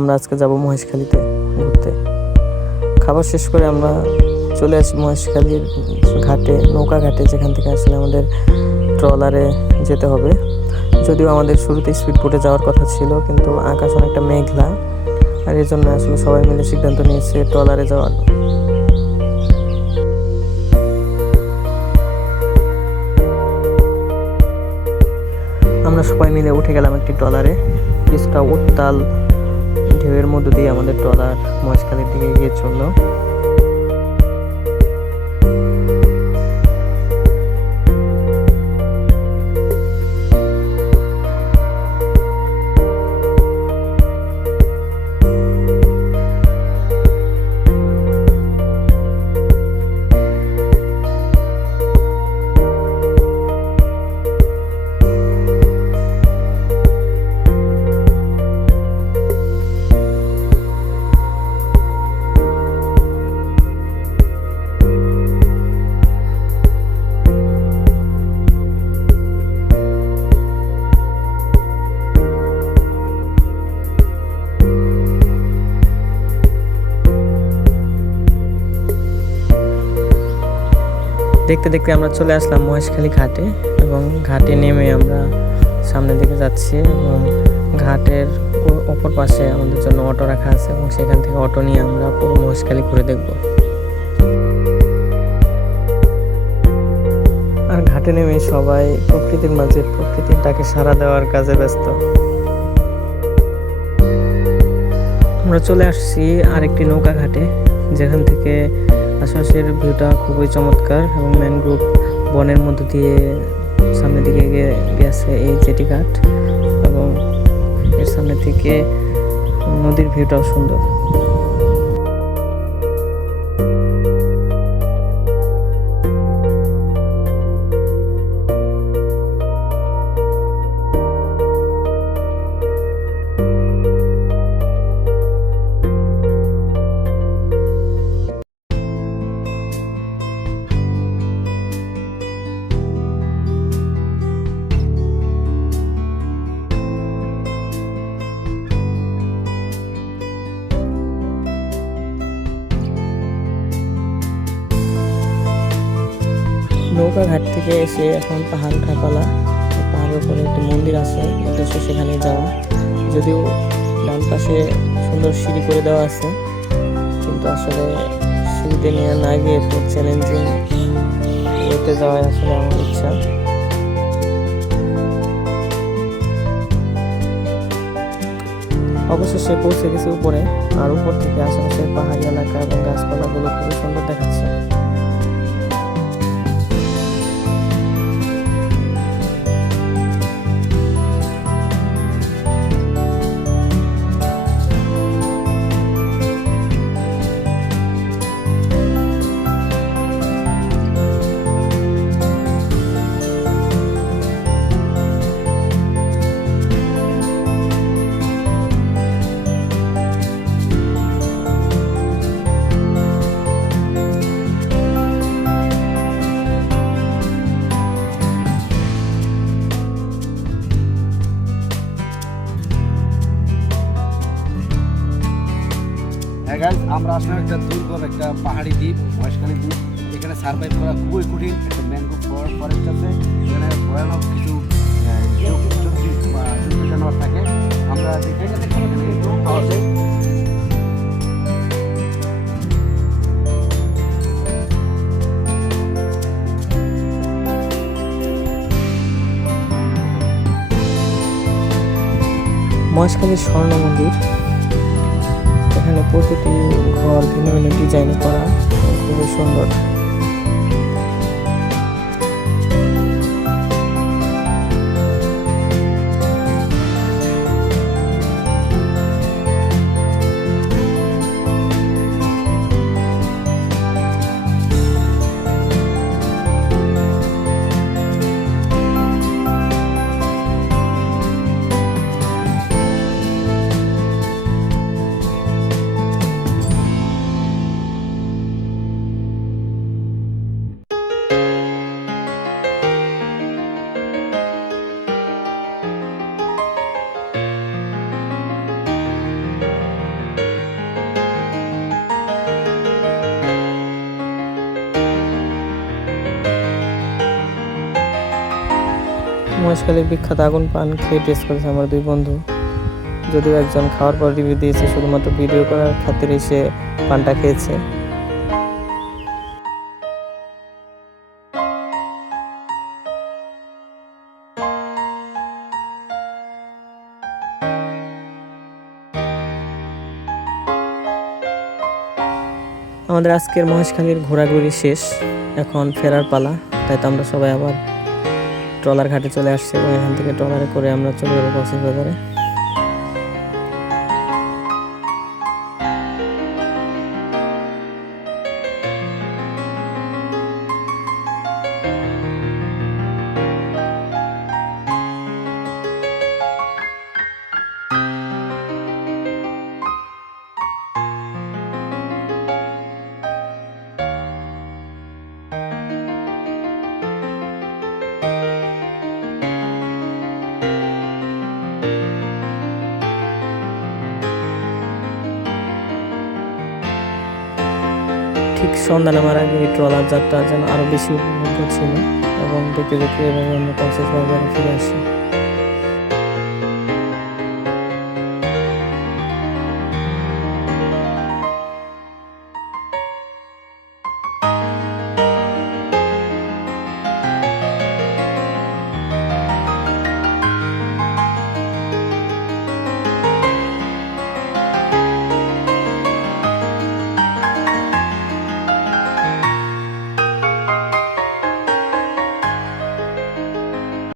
আমরা আজকে যাব মহেশখালীতে ঘুরতে। খাবার শেষ করে আমরা চলে আসি মহেশখালীর ঘাটে, নৌকা ঘাটে, যেখান থেকে আসলে আমাদের ট্রলারে যেতে হবে। যদিও আমাদের শুরুতে স্পিড বোটে যাওয়ার কথা ছিল, কিন্তু আকাশ অনেকটা মেঘলা, আর এর জন্য আসলে সবাই মিলে সিদ্ধান্ত নিয়েছে ট্রলারে যাওয়ার। আমরা সবাই মিলে উঠে গেলাম একটি ট্রলারে। কিছুটা উত্তাল ঢেউয়ের মধ্য দিয়ে আমাদের ট্রলার মহেশখালীর দিকে এগিয়ে চললো। দেখতে দেখতে আমরা চলে আসলাম মহেশখালী ঘাটে, এবং ঘাটে নেমে আমরা সামনের দিকে যাচ্ছি, এবং ঘাটের অপর পাশে আমাদের জন্য অটো রাখা আছে, এবং সেখান থেকে অটো নিয়ে আমরা পুরো মহেশখালী ঘুরে দেখব। আর ঘাটে নেমে সবাই প্রকৃতির মাঝে প্রকৃতির ডাকে সাড়া দেওয়ার কাজে ব্যস্ত। আমরা চলে আসছি আরেকটি নৌকা ঘাটে, যেখান থেকে আশেপাশের ভিউটা খুবই চমৎকার, এবং ম্যানগ্রোভ বনের মধ্য দিয়ে সামনের দিকে গেছে এই জেটি ঘাট, এবং এর সামনে থেকে নদীর ভিউটাও সুন্দর। নৌকা ঘাট থেকে এসে এখন পাহাড় ওঠার পালা। পাহাড়ের উপরে একটি মন্দির আছে, উদ্দেশ্য সেখানে যাওয়া। যদিও ডান পাশে সুন্দর সিঁড়ি করে দেওয়া আছে, কিন্তু আসলে সিঁড়িতে নিয়ে না গিয়ে একটু চ্যালেঞ্জিং ওতে যাওয়াই আসলে আমার ইচ্ছা। অবশেষে পৌঁছে গেছে উপরে, আর উপর থেকে আশেপাশের পাহাড়ি এলাকা এবং গাছপালাগুলো খুবই সুন্দর দেখাচ্ছে। আমরা আসলে একটা দুর্গম একটা পাহাড়ি দ্বীপ, মহেশখালী দ্বীপ। এখানে সার্ভাইভ করা খুবই কঠিন। একটা ম্যানগ্রোভ ফরেস্ট আছে, এখানে ভয়ানক কিছু জন্তু জানোয়ার থাকে। আমরা পাওয়া যায়। মহেশখালীর স্বর্ণ মন্দির, এখানে প্রতিটি ঘর ভিন্ন ভিন্ন ডিজাইন করা, খুবই সুন্দর। মহেশখালীর বিখ্যাত আগুন পান খেয়ে টেস্ট করেছে আমার দুই বন্ধু। যদিও একজন খাওয়ার পর রিভিউ দিয়েছে শুধুমাত্র ভিডিও করার খাতিরে সে পানটা খেয়েছে। আমাদের আজকের মহেশখালীর ঘোরাঘুরি শেষ, এখন ফেরার পালা। তাই তো আমরা সবাই আবার ট্রলার ঘাটে চলে আসছি এবং এখান থেকে ট্রলারে করে আমরা চলে যাবো কক্সবাজারে। ঠিক সন্ধ্যা নামার আগে এই ট্রলার যাত্রা যেন আরও বেশি উপভোগ্য ছিল এবং দেখতে দেখতে এভাবে আমরা কক্সবাজারে ফিরে আসি।